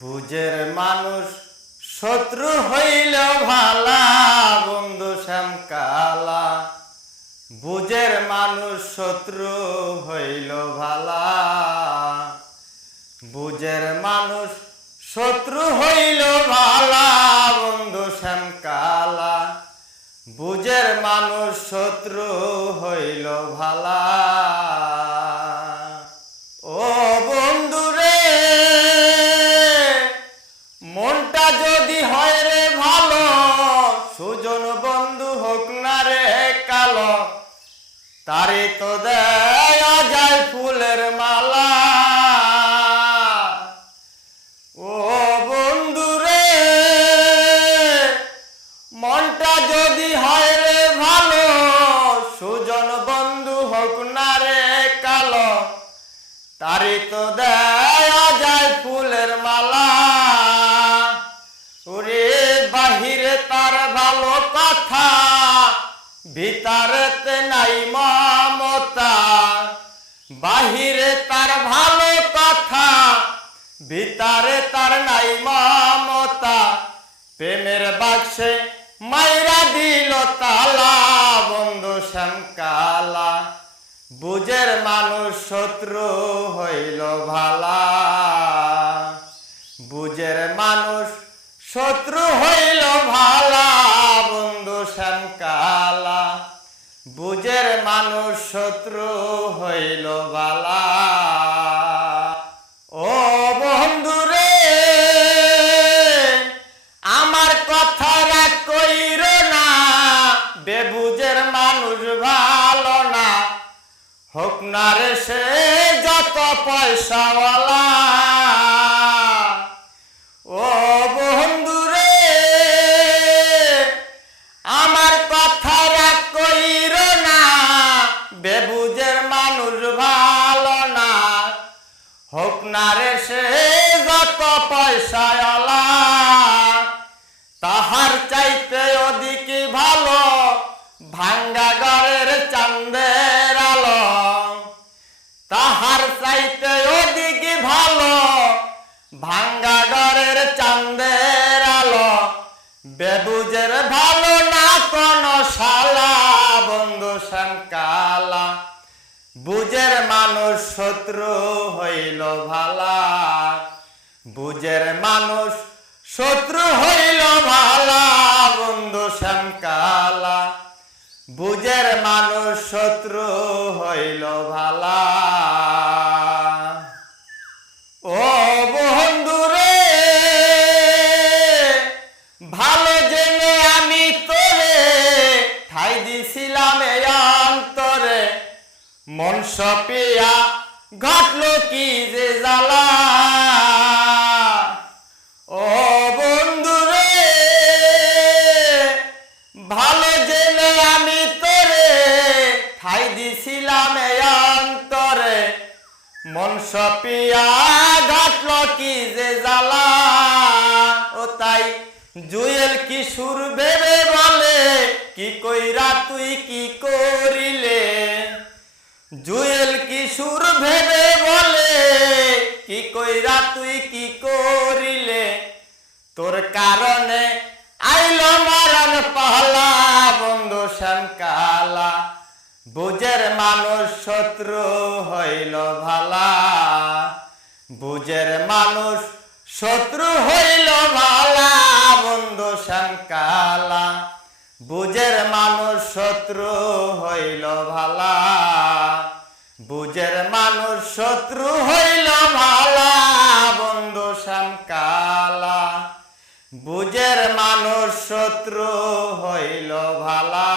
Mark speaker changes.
Speaker 1: বুঝের মানুষ শত্রু হইল ভালা, বন্ধু শ্যামকালা বুঝের মানুষ শত্রু হইল ভালা। বুঝের মানুষ শত্রু হইল ভালা, বন্ধু শ্যামকালা বুঝের মানুষ শত্রু হইল ভালা। তারে তো দেয়া যায় ফুলের মালা। ও বন্ধু রে, মনটা যদি হয় রে ভালো, সুজন বন্ধু হোক না রে কালো, তারে তো দেয়া ভিতরেতে নাই মমতা, বাহিরে তার ভালো কথা, ভিতরে তার নাই মমতা। প্রেমের বাক্সে মাইরা দিল তালা, বন্ধু শ্যামকালা। বুঝের মানুষ শত্রু হইল ভালা। বুঝের মানুষ শত্রু হইল ভালা। বুঝের মানুষ শত্রু হইল বালা। ও বন্ধু রে, আমার কথা রাগ কইর না, বেবুজের মানুষ ভালো না। হোক না রে সে যত পয়সাওয়ালা। ও বন্ধু হোক না রে সে যত পয়সাওয়ালা তাহার চাইতে ওদিকে ভালো ভাঙ্গা ঘরের চান্দের আলো। তাহার চাইতে ওদিকে ভালো ভাঙ্গা ঘরের চান্দের আলো। বেবুজের ভালো বুঝের মানুষ শত্রু হইল ভালা। বুজের মানুষ শত্রু হইল ভালা, বন্ধু শ্যামকালা। বুজের মানুষ শত্রু হইল ভালা মন সপিয়া ঘটলো কি যে জ্বালা? ও বন্ধু রে, ভালো জেনে আমি তোরে ঠাই দিছিলাম অন্তরে। মন সপিয়া ঘটল কি যে জ্বালা? ও তাই জুয়েল কিশোর ভেবে বলে, কি কইরা তুই কি করিলে? জুয়েল কিশোর ভেবে বলে? কি কইরা তুই কি করিলে? তোর কারণে আইল মারণ পাহলা বন্ধু শ্যামকালা। বুঝের মানুষ শত্রু হইল ভালা। বুঝের মানুষ শত্রু হইল ভালা, বন্ধু শ্যামকালা। বুঝের মানুষ শত্রু হইল ভালা। বুঝের মানুষ শত্রু হইল ভালা বন্ধু কালা। বুঝের মানুষ শত্রু হইল ভালা।